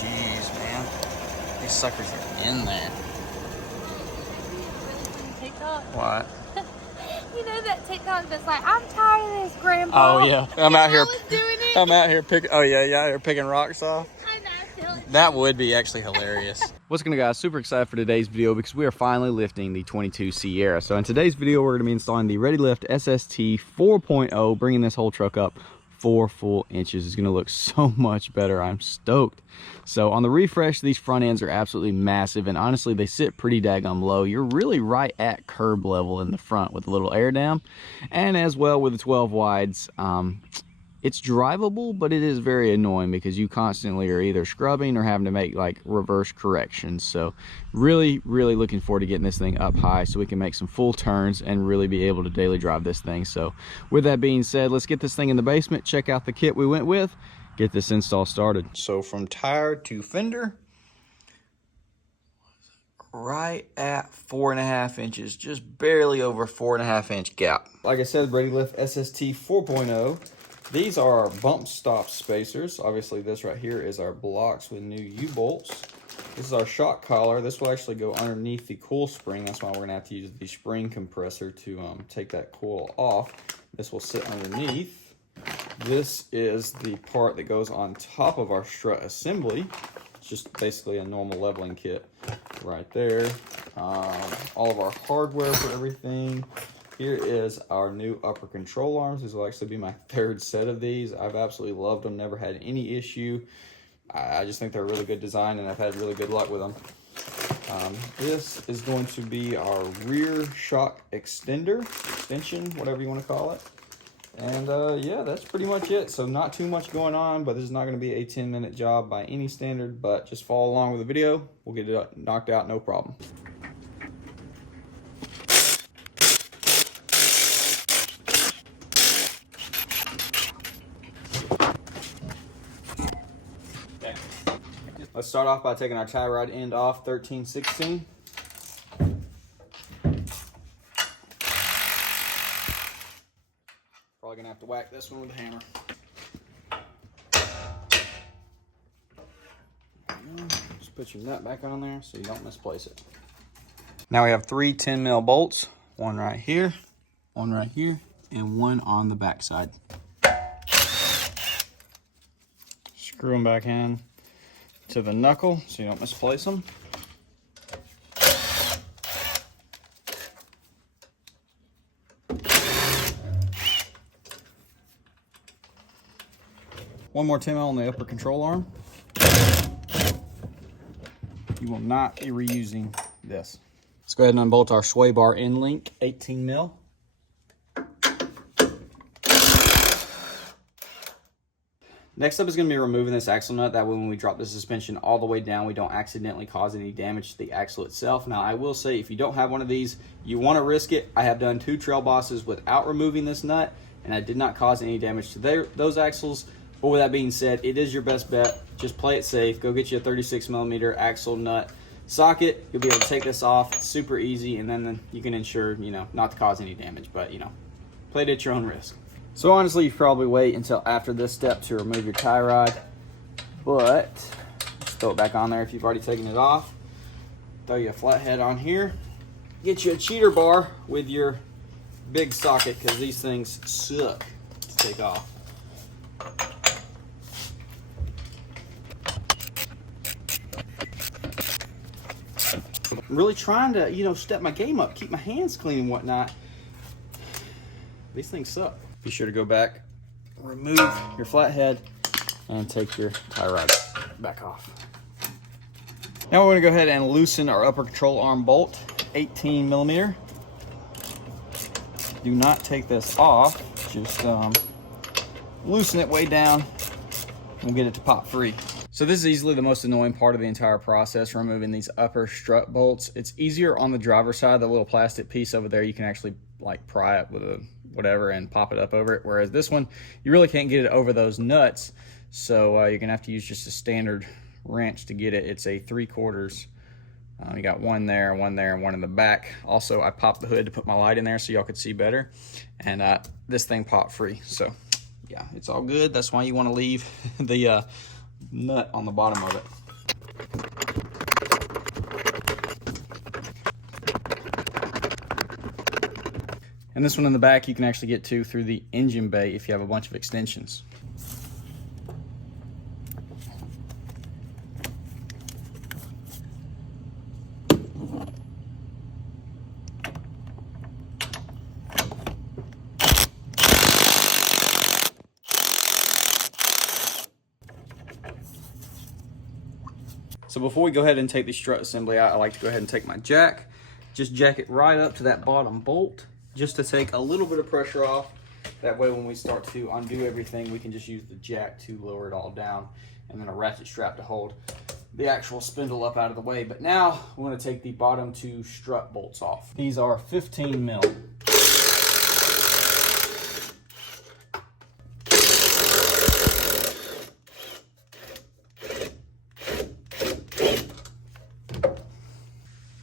Jeez, man. These suckers are in there. TikTok. What? You know that TikTok that's like, I'm tired of this, Grandpa. Oh, yeah. I'm out here. Doing it. I'm out here picking. Oh, yeah, yeah, out here picking rocks off. I know. That would be actually hilarious. What's going on, guys? Super excited for today's video because we are finally lifting the 22 Sierra. So in today's video, we're going to be installing the ReadyLift SST 4.0, bringing this whole truck up 4 full inches. It's going to look so much better. I'm stoked. So on the refresh, these front ends are absolutely massive, and honestly, they sit pretty daggum low. You're really right at curb level in the front with a little air dam, and as well with the 12 wides. It's drivable, but it is very annoying because you constantly are either scrubbing or having to make like reverse corrections. So really looking forward to getting this thing up high so we can make some full turns and really be able to daily drive this thing. So with that being said, let's get this thing in the basement, check out the kit we went with, get this install started. So from tire to fender, right at 4.5 inches, just barely over 4.5 inch gap. Like I said, ReadyLift SST 4.0. These are our bump stop spacers. Obviously this right here is our blocks with new U-bolts. This is our shock collar. This will actually go underneath the coil spring. That's why we're gonna have to use the spring compressor to take that coil off. This will sit underneath. This is the part that goes on top of our strut assembly. It's just basically a normal leveling kit right there. All of our hardware for everything. Here is our new upper control arms. This will actually be my 3rd set of these. I've absolutely loved them, never had any issue. I just think they're a really good design, and I've had really good luck with them. This is going to be our rear shock extension, whatever you want to call it. And yeah, that's pretty much it. So not too much going on, but this is not going to be a 10-minute job by any standard, but just follow along with the video. We'll get it knocked out, no problem. Let's start off by taking our tie rod end off, 13/16. Probably gonna have to whack this one with a hammer. Just put your nut back on there so you don't misplace it. Now we have 3 10mm bolts, one right here, and one on the back side. Screw them back in to the knuckle so you don't misplace them. One more 10mm on the upper control arm. You will not be reusing this. Let's go ahead and unbolt our sway bar end link, 18mm. Next up is going to be removing this axle nut. That way when we drop the suspension all the way down, we don't accidentally cause any damage to the axle itself. Now I will say, if you don't have one of these, you want to risk it. I have done 2 trail bosses without removing this nut, and I did not cause any damage to those axles. But with that being said, it is your best bet. Just play it safe. Go get you a 36mm axle nut socket. You'll be able to take this off. It's super easy, and then you can ensure, not to cause any damage, but play it at your own risk. So honestly, you probably wait until after this step to remove your tie rod, but just throw it back on there if you've already taken it off. Throw you a flathead on here. Get you a cheater bar with your big socket, because these things suck to take off. I'm really trying to, step my game up, keep my hands clean and whatnot. These things suck. Be sure to go back, remove your flathead, and take your tie rod back off. Now we're going to go ahead and loosen our upper control arm bolt, 18mm. Do not take this off, just loosen it way down, and we'll get it to pop free. So this is easily the most annoying part of the entire process, removing these upper strut bolts. It's easier on the driver's side. The little plastic piece over there, you can actually like pry it with a whatever and pop it up over it, whereas this one you really can't get it over those nuts, so you're gonna have to use just a standard wrench to get it. It's a 3/4. You got one there, and one in the back. Also, I popped the hood to put my light in there so y'all could see better, and this thing popped free. So yeah, it's all good. That's why you want to leave the nut on the bottom of it. And this one in the back you can actually get to through the engine bay if you have a bunch of extensions. So before we go ahead and take the strut assembly out, I like to go ahead and take my jack, just jack it right up to that bottom bolt, just to take a little bit of pressure off. That way when we start to undo everything, we can just use the jack to lower it all down, and then a ratchet strap to hold the actual spindle up out of the way. But now we're going to take the bottom two strut bolts off. These are 15 mil.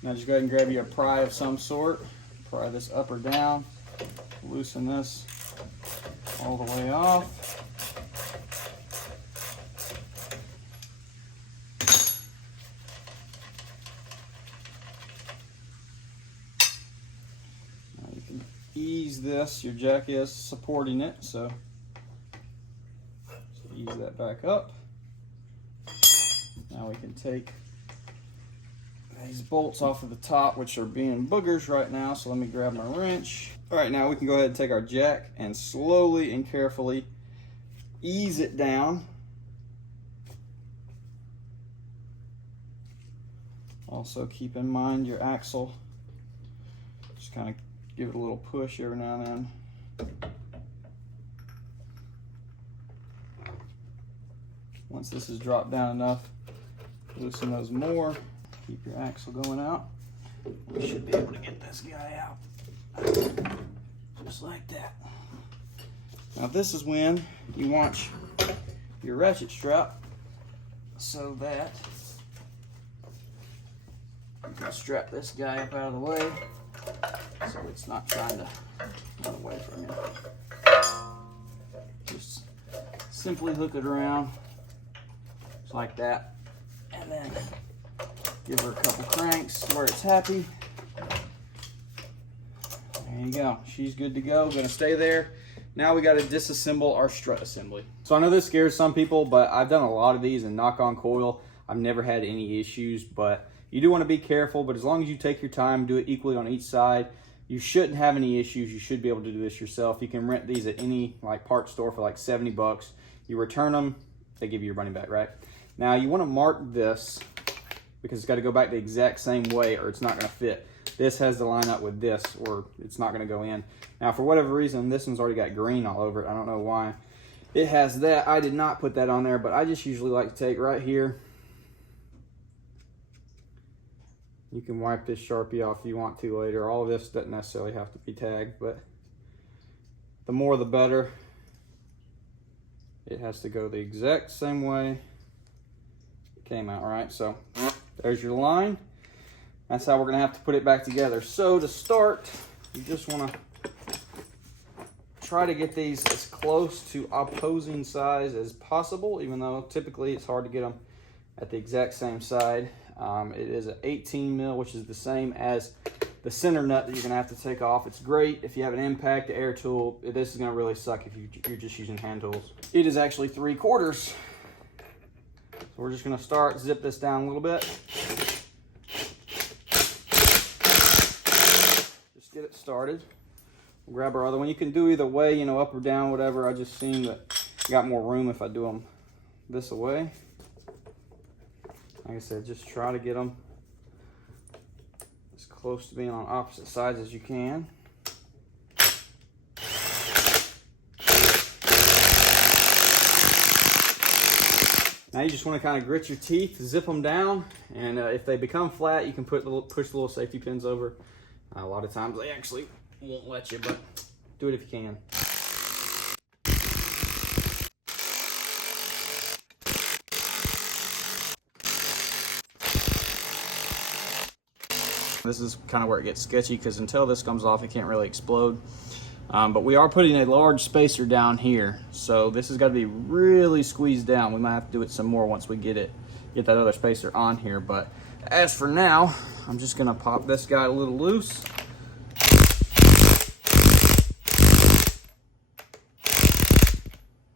Now just go ahead and grab you a pry of some sort. Pry this up or down. Loosen this all the way off. Now you can ease this. Your jack is supporting it, so ease that back up. Now we can take these bolts off of the top, which are being boogers right now, so let me grab my wrench. All right, now we can go ahead and take our jack and slowly and carefully ease it down. Also keep in mind your axle. Just kind of give it a little push every now and then. Once this is dropped down enough, loosen those more. Keep your axle going out. We should be able to get this guy out. Just like that. Now this is when you want your ratchet strap so that you can strap this guy up out of the way so it's not trying to run away from you. Just simply hook it around just like that, and then give her a couple cranks where it's happy. There you go. She's good to go. Gonna stay there. Now we got to disassemble our strut assembly. So I know this scares some people, but I've done a lot of these, and knock on coil, I've never had any issues. But you do want to be careful, but as long as you take your time, do it equally on each side, you shouldn't have any issues. You should be able to do this yourself. You can rent these at any parts store for like 70 bucks. You return them, they give you your money back, right? Now you want to mark this, because it's got to go back the exact same way or it's not going to fit. This has to line up with this or it's not going to go in. Now for whatever reason, this one's already got green all over it. I don't know why. It has that. I did not put that on there, but I just usually like to take right here. You can wipe this Sharpie off if you want to later. All of this doesn't necessarily have to be tagged, but the more the better. It has to go the exact same way it came out, right? So there's your line. That's how we're gonna have to put it back together. So to start, you just wanna try to get these as close to opposing size as possible, even though typically it's hard to get them at the exact same side. It is an 18 mil, which is the same as the center nut that you're gonna have to take off. It's great if you have an impact, air tool. This is gonna really suck if you're just using hand tools. It is actually 3/4. So we're just gonna start, zip this down a little bit. Just get it started. We'll grab our other one. You can do either way, you know, up or down, whatever. I just seen that I got more room if I do them this away. Like I said, just try to get them as close to being on opposite sides as you can. Now you just want to kind of grit your teeth, zip them down, and if they become flat, you can push the little safety pins over. A lot of times they actually won't let you, but do it if you can. This is kind of where it gets sketchy, because until this comes off, it can't really explode. But we are putting a large spacer down here, so this has got to be really squeezed down. We might have to do it some more once we get it get that other spacer on here. But as for now, I'm just gonna pop this guy a little loose.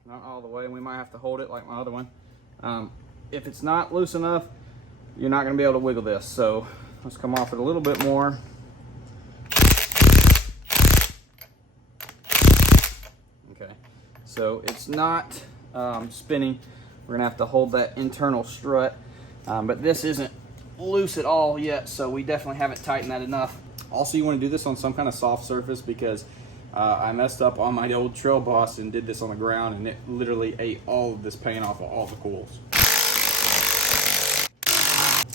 Not all the way, we might have to hold it like my other one. If it's not loose enough, you're not gonna be able to wiggle this. So let's come off it a little bit more. Okay, so it's not spinning. We're gonna have to hold that internal strut, but this isn't loose at all yet, so we definitely haven't tightened that enough. Also, you want to do this on some kind of soft surface, because I messed up on my old Trail Boss and did this on the ground, and it literally ate all of this paint off of all the coils.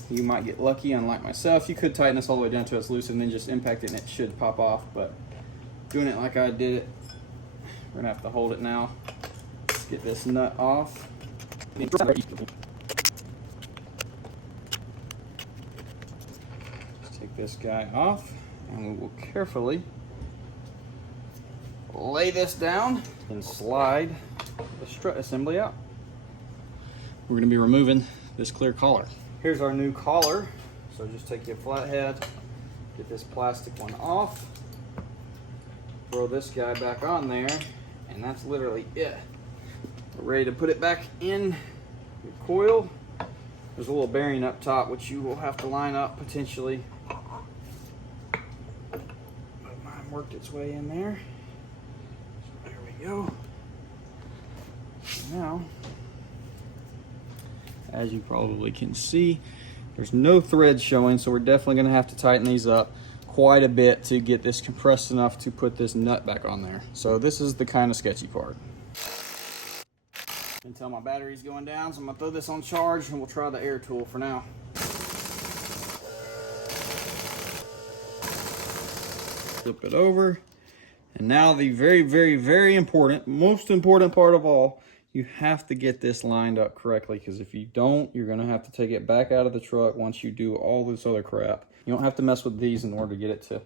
You might get lucky, unlike myself. You could tighten this all the way down to it's loose and then just impact it and it should pop off, but doing it like I did it, we're gonna have to hold it now. Let's get this nut off. Let's take this guy off, and we will carefully lay this down and slide the strut assembly out. We're gonna be removing this clear collar. Here's our new collar. So just take your flathead, get this plastic one off, throw this guy back on there, and that's literally it. We're ready to put it back in your coil. There's a little bearing up top which you will have to line up potentially. But mine worked its way in there. So there we go. Now, as you probably can see, there's no thread showing, so we're definitely going to have to tighten these up quite a bit to get this compressed enough to put this nut back on there. So this is the kind of sketchy part. Until my battery's going down, so I'm going to throw this on charge and we'll try the air tool for now. Flip it over, and now the very, very, very important, most important part of all, you have to get this lined up correctly, because if you don't, you're going to have to take it back out of the truck once you do all this other crap. You don't have to mess with these in order to get it to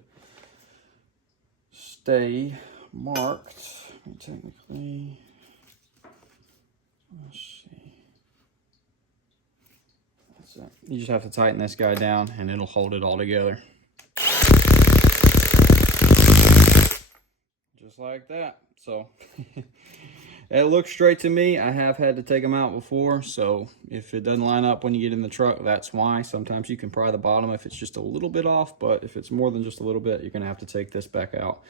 stay marked. Technically, let's see. That's it. You just have to tighten this guy down and it'll hold it all together. Just like that. So it looks straight to me. I have had to take them out before, so if it doesn't line up when you get in the truck, that's why. Sometimes you can pry the bottom if it's just a little bit off, but if it's more than just a little bit, you're gonna have to take this back out,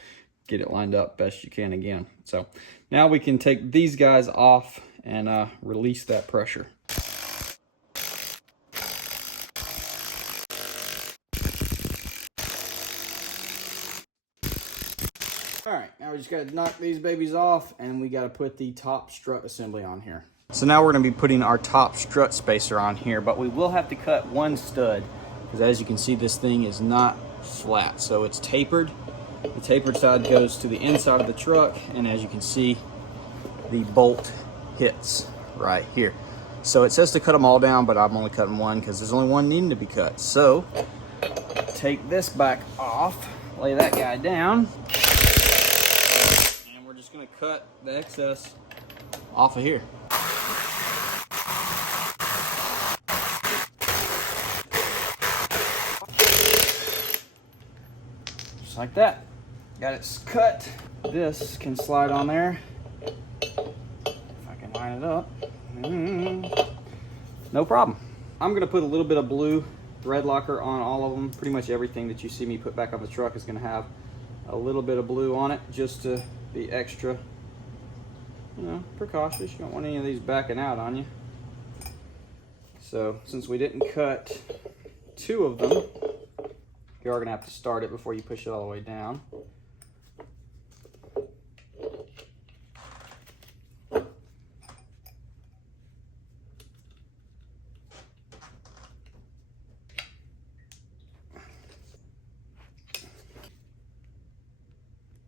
get it lined up best you can again. So now we can take these guys off and release that pressure. All right, now we just gotta knock these babies off, and we gotta put the top strut assembly on here. So now we're gonna be putting our top strut spacer on here, but we will have to cut one stud, because as you can see, this thing is not flat, so it's tapered. The tapered side goes to the inside of the truck, and as you can see, the bolt hits right here. So it says to cut them all down, but I'm only cutting one because there's only one needing to be cut. So take this back off, lay that guy down, and we're just gonna cut the excess off of here. Just like that. Got it cut. This can slide on there. If I can line it up. No problem. I'm gonna put a little bit of blue thread locker on all of them. Pretty much everything that you see me put back on the truck is gonna have a little bit of blue on it, just to be extra, you know, precautious. You don't want any of these backing out on you. So since we didn't cut two of them, you are gonna have to start it before you push it all the way down.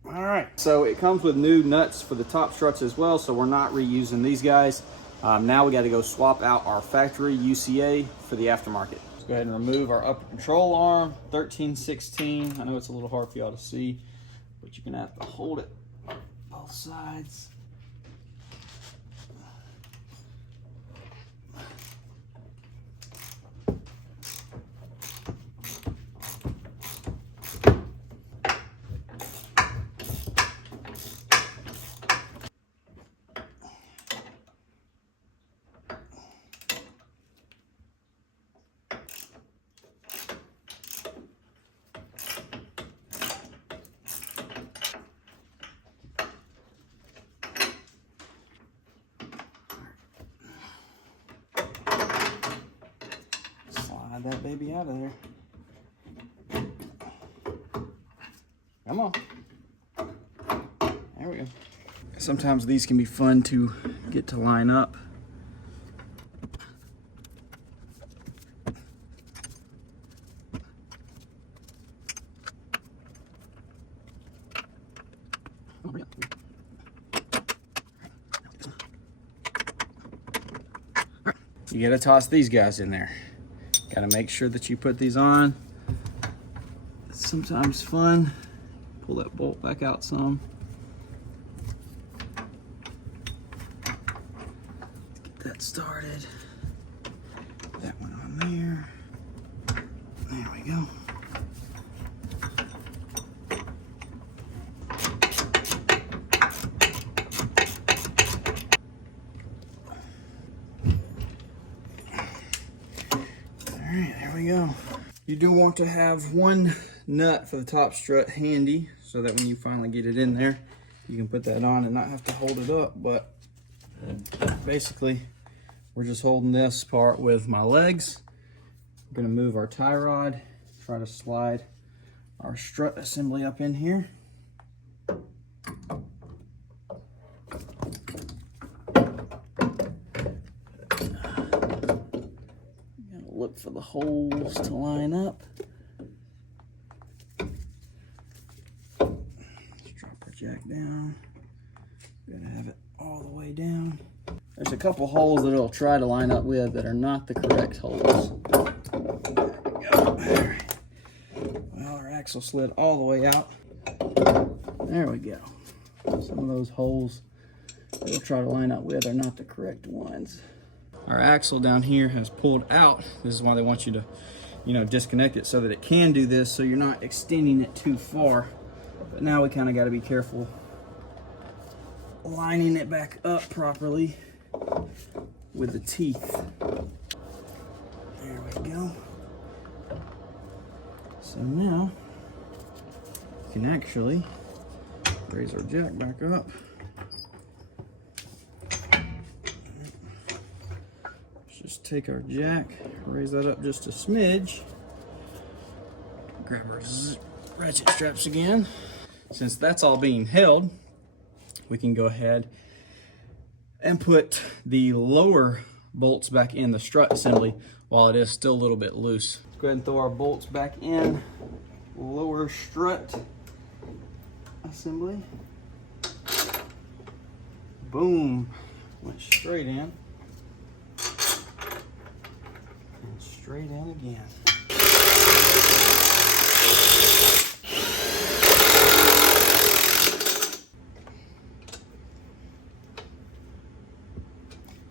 All right, so it comes with new nuts for the top struts as well, so we're not reusing these guys. Now we got to go swap out our factory UCA for the aftermarket. Let's go ahead and remove our upper control arm, 13/16. I know it's a little hard for y'all to see, but you're gonna have to hold it both sides. Slide that baby out of there. Come on. There we go. Sometimes these can be fun to get to line up. You gotta toss these guys in there. Gotta make sure that you put these on. It's sometimes fun. Pull that bolt back out some. Get that started. That one on there. There we go. Alright, there we go. You do want to have one nut for the top strut handy so that when you finally get it in there, you can put that on and not have to hold it up. But basically, we're just holding this part with my legs. I'm going to move our tie rod, try to slide our strut assembly up in here. Look for the holes to line up. Let's drop our jack down. Gotta have it all the way down. There's a couple holes that it'll try to line up with that are not the correct holes. There we go. All right. Well, our axle slid all the way out. There we go. Some of those holes it'll try to line up with are not the correct ones. Our axle down here has pulled out. This is why they want you to, disconnect it so that it can do this, so you're not extending it too far. But now we kind of got to be careful lining it back up properly with the teeth. There we go. So now you can actually raise our jack back up. Just take our jack, raise that up just a smidge, grab our ratchet straps again. Since that's all being held, we can go ahead and put the lower bolts back in the strut assembly while it is still a little bit loose. Let's go ahead and throw our bolts back in. Lower strut assembly. Boom, went straight in. Straight in again.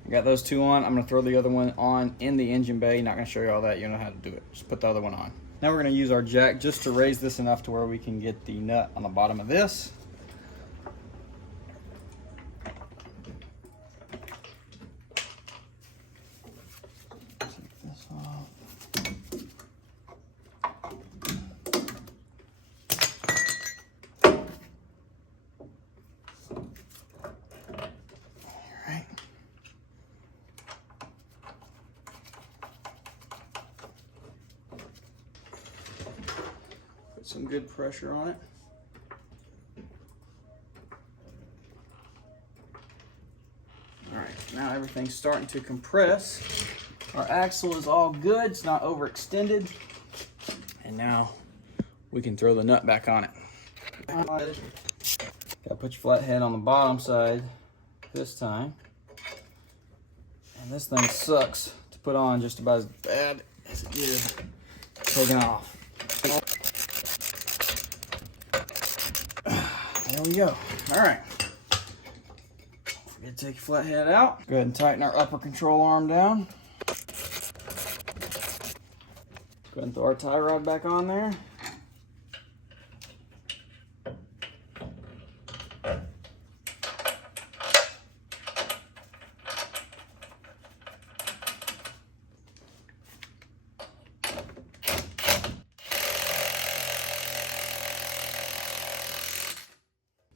I got those two on. I'm going to throw the other one on in the engine bay. Not going to show you all that. You know how to do it. Just put the other one on. Now we're going to use our jack just to raise this enough to where we can get the nut on the bottom of this. Put some good pressure on it. All right, now everything's starting to compress. Our axle is all good, it's not overextended. And now we can throw the nut back on it. Gotta put your flat head on the bottom side this time. And this thing sucks to put on just about as bad as it did taking off. There we go. All right. We're gonna take your flat head out. Go ahead and tighten our upper control arm down. Go ahead and throw our tie rod back on there.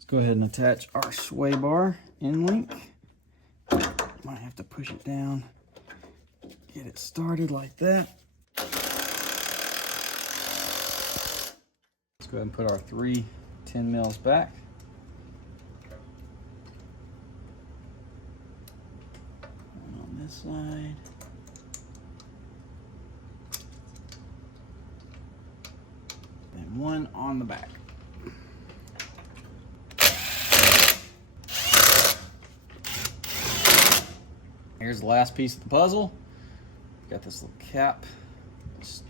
Go ahead and attach our sway bar in link. Might have to push it down, get it started like that. Let's go ahead and put our 3 10 mils back. One on this side. And one on the back. Here's the last piece of the puzzle. Got this little cap. Just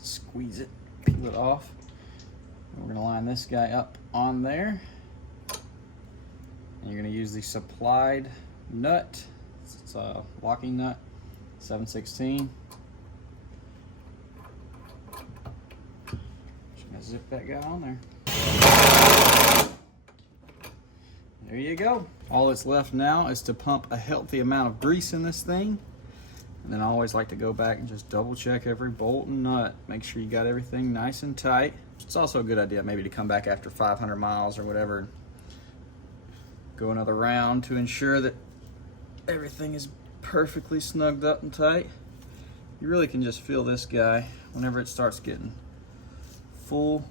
squeeze it, peel it off. And we're gonna line this guy up on there. And you're gonna use the supplied nut. It's a locking nut, 7/16. Just gonna zip that guy on there. There you go. All that's left now is to pump a healthy amount of grease in this thing. And then I always like to go back and just double check every bolt and nut. Make sure you got everything nice and tight. It's also a good idea maybe to come back after 500 miles or whatever. Go another round to ensure that everything is perfectly snugged up and tight. You really can just feel this guy whenever it starts getting full.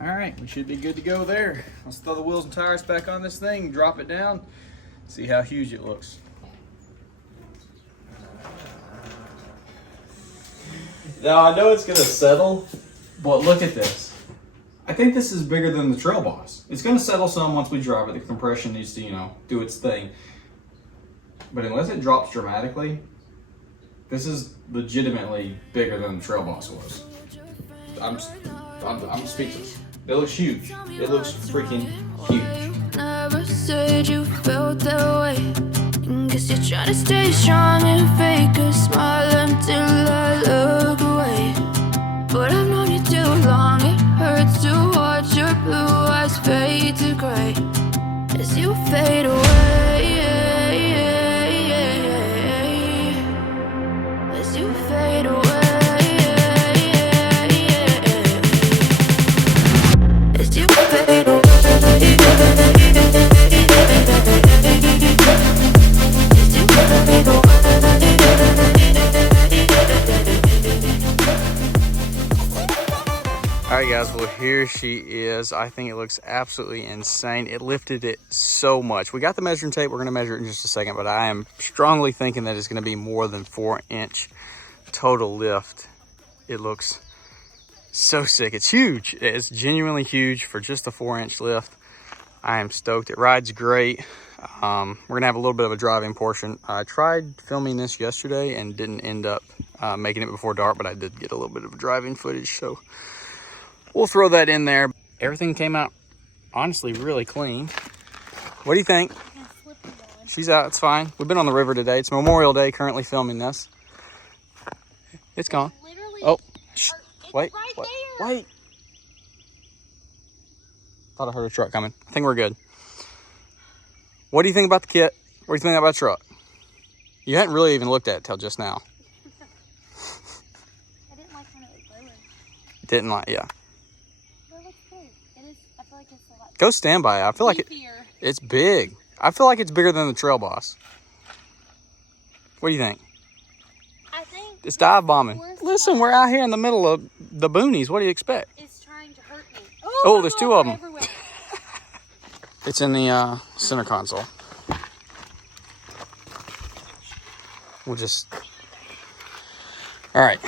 All right, we should be good to go there. Let's throw the wheels and tires back on this thing, drop it down, see how huge it looks. Now I know it's gonna settle, But look at this. I think this is bigger than the Trail Boss. It's gonna settle some once we drive it. The compression needs to, you know, do its thing. But unless it drops dramatically, this is legitimately bigger than the Trail Boss was. I'm speechless. It looks huge. It looks freaking huge. Never said you felt that way. Guess you're trying to stay strong and fake a smile until I look away. But I've known you too long. It hurts to watch your blue eyes fade to gray as you fade away. As you fade away. Alright guys, well here she is. I think it looks absolutely insane. It lifted it so much. We got the measuring tape. We're going to measure it in just a second, but I am strongly thinking that it's going to be more than 4-inch total lift. It looks so sick. It's huge. It's genuinely huge for just a 4-inch lift. I am stoked. It rides great. We're going to have a little bit of a driving portion. I tried filming this yesterday and didn't end up making it before dark, but I did get a little bit of driving footage, so we'll throw that in there. Everything came out, honestly, really clean. What do you think? She's out. It's fine. We've been on the river today. It's Memorial Day, currently filming this. It's gone. Oh, shh. Wait. Wait. Thought I heard a truck coming. I think we're good. What do you think about the kit? What do you think about the truck? You hadn't really even looked at it till just now. I didn't like when it was lower. Didn't like, yeah. But it looks good. It is, I feel like it's a lot Go stand by it. I feel like it's big. I feel like it's bigger than the Trail Boss. What do you think? I think It's dive bombing. Listen, we're out here in the middle of the boonies. What do you expect? it's trying to hurt me. Oh, there's two of them. Everywhere. It's in the center console. We'll just, all right.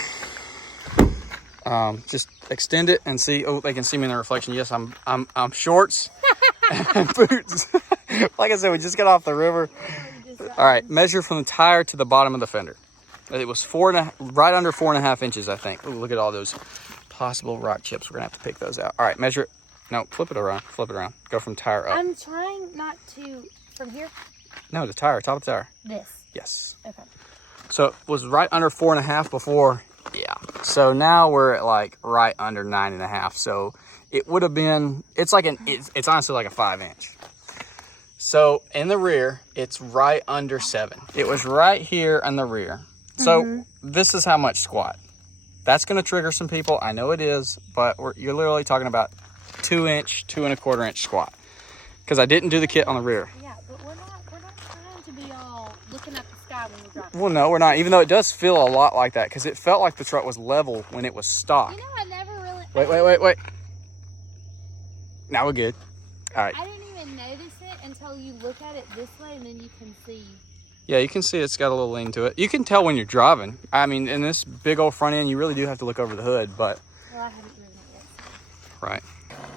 Just extend it and see. Oh, they can see me in the reflection. Yes, I'm shorts and boots. Like I said, we just got off the river. All right, measure from the tire to the bottom of the fender. It was right under 4.5 inches, I think. Ooh, look at all those possible rock chips. We're gonna have to pick those out. All right, measure it. No, flip it around. Flip it around. Go from tire up. I'm trying not to, from here? No, the tire, top of the tire. This. Yes. Okay. So it was right under 4.5 before. Yeah. So now we're at like right under 9.5. So it would have been, it's honestly like a 5-inch. So in the rear, it's right under 7. It was right here in the rear. So this is how much squat. That's going to trigger some people. I know it is, but you're literally talking about 2-inch, 2.25-inch squat. Because I didn't do the kit on the rear. Yeah, but we're not trying to be all looking at the sky sky when you're driving. Well, no, we're not. Even though it does feel a lot like that, because it felt like the truck was level when it was stock. You know, I never really... Wait. Now we're good. All right. I didn't even notice it until you look at it this way, and then you can see. Yeah, you can see it's got a little lean to it. You can tell when you're driving. I mean, in this big old front end, you really do have to look over the hood, but... Well, I haven't driven it yet. So. Right.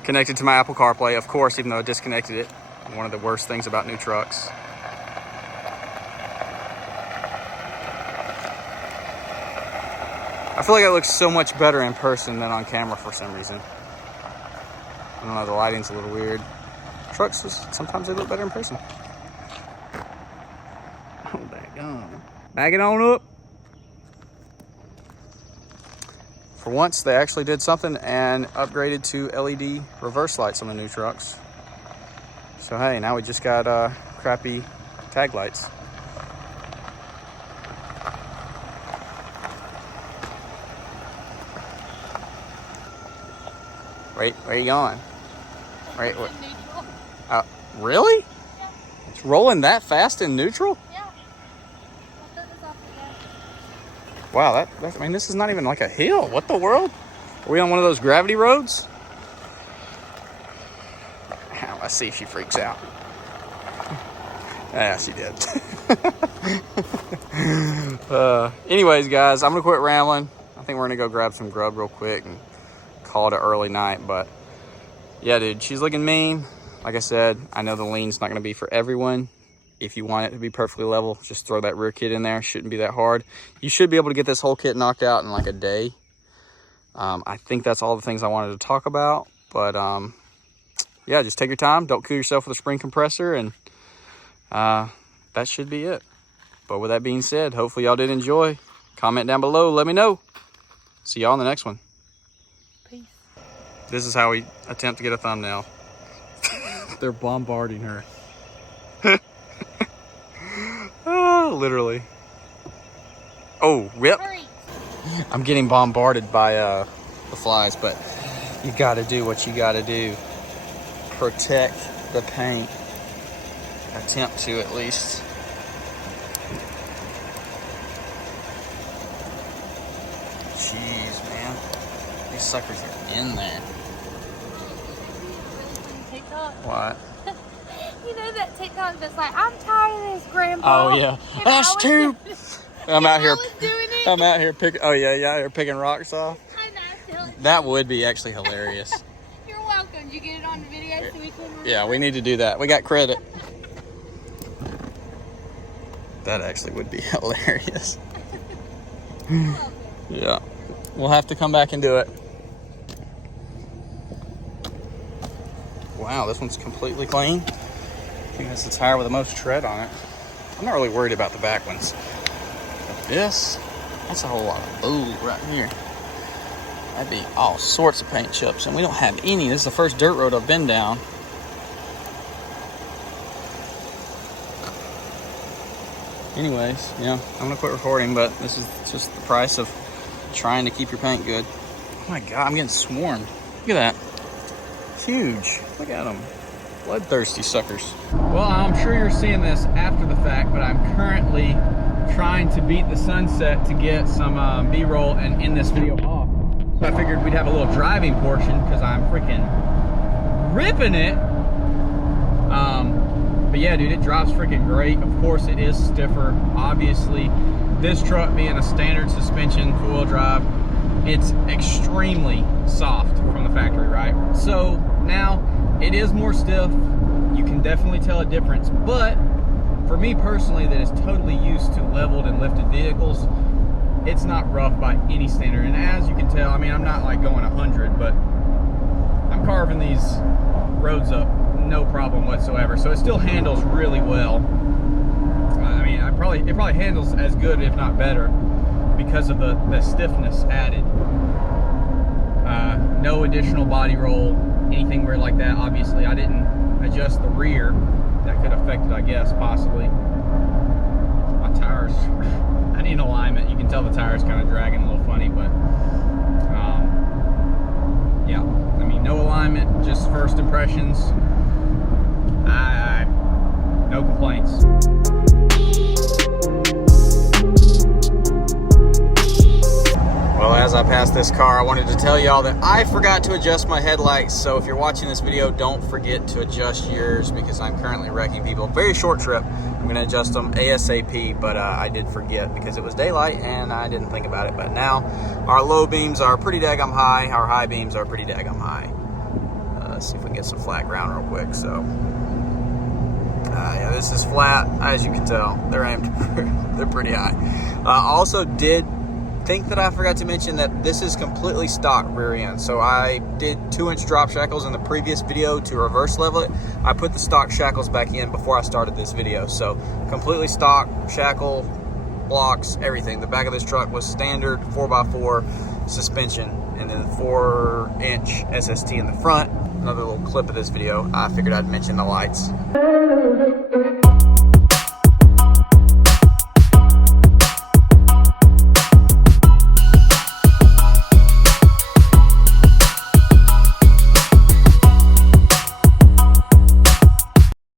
Connected to my Apple CarPlay, of course, even though I disconnected it. One of the worst things about new trucks. I feel like it looks so much better in person than on camera for some reason. I don't know, the lighting's a little weird. Trucks, sometimes they look better in person. Oh, back on. Back it on up. For once, they actually did something and upgraded to LED reverse lights on the new trucks. So hey, now we just got crappy tag lights. Wait, where are you going? Wait, what? Really? Yeah. It's rolling that fast in neutral? Yeah. I'll put this off the gas. Wow, I mean, this is not even like a hill. What the world? Are we on one of those gravity roads? Let's see if she freaks out. Yeah, she did. Anyways, guys, I'm gonna quit rambling. I think we're gonna go grab some grub real quick and call it an early night. But yeah, dude, she's looking mean. Like I said, I know the lean's not gonna be for everyone. If you want it to be perfectly level, just throw that rear kit in there. Shouldn't be that hard. You should be able to get this whole kit knocked out in like a day. I think that's all the things I wanted to talk about. But yeah, just take your time. Don't kill yourself with a spring compressor, and that should be it. But with that being said, hopefully y'all did enjoy. Comment down below. Let me know. See y'all in the next one. Peace. This is how we attempt to get a thumbnail. They're bombarding her. Oh, literally. Oh, rip. Hurry. I'm getting bombarded by the flies, but you gotta do what you gotta do. Protect the paint. Attempt to, at least. Jeez, man. These suckers are in there. TikTok. What? You know that TikTok that's like, I'm tired of this, Grandpa. Oh, yeah. And That's I too. I'm out here. I was doing it. I'm out here picking. Oh, yeah, out here picking rocks off. I know. That would be actually hilarious. You're welcome. Did you get it on the video so we can remember? Yeah, we need to do that. We got credit. That actually would be hilarious. Yeah. We'll have to come back and do it. Wow, this one's completely clean. I think that's the tire with the most tread on it. I'm not really worried about the back ones. But this, that's a whole lot of bull right here. That'd be all sorts of paint chips, and we don't have any. This is the first dirt road I've been down. Anyways, yeah, I'm gonna quit recording, but this is just the price of trying to keep your paint good. Oh my God, I'm getting swarmed. Look at that. Huge. Look at them. Bloodthirsty suckers. Well, I'm sure you're seeing this after the fact, but I'm currently trying to beat the sunset to get some B-roll and end this video off. So I figured we'd have a little driving portion because I'm freaking ripping it. But yeah, dude, it drives freaking great. Of course, it is stiffer. Obviously, this truck being a standard suspension four-wheel drive, it's extremely soft from the factory, right? So now it is more stiff. You can definitely tell a difference. But for me personally, that is totally used to leveled and lifted vehicles, it's not rough by any standard. And as you can tell, I mean, I'm not like going 100, but I'm carving these roads up no problem whatsoever. So it still handles really well. I mean, it probably handles as good, if not better, because of the stiffness added. No additional body roll, anything weird like that. Obviously, I didn't adjust the rear. That could affect it, I guess, possibly. My tires, I need alignment. You can tell the tires kind of dragging a little funny, but yeah, I mean, no alignment, just first impressions. No complaints. this car, I wanted to tell y'all that I forgot to adjust my headlights. So if you're watching this video, don't forget to adjust yours because I'm currently wrecking people. Very short trip. I'm gonna adjust them ASAP, but I did forget because it was daylight and I didn't think about it. But now our low beams are pretty daggum high. Our high beams are pretty daggum high. Let's see if we can get some flat ground real quick. So yeah, this is flat, as you can tell. They're aimed, they're pretty high. Also did think that I forgot to mention that this is completely stock rear end. So I did 2-inch drop shackles in the previous video to reverse level it. I put the stock shackles back in before I started this video. So completely stock, shackle, blocks, everything. The back of this truck was standard 4x4 suspension, and then 4-inch SST in the front. Another little clip of this video. I figured I'd mention the lights.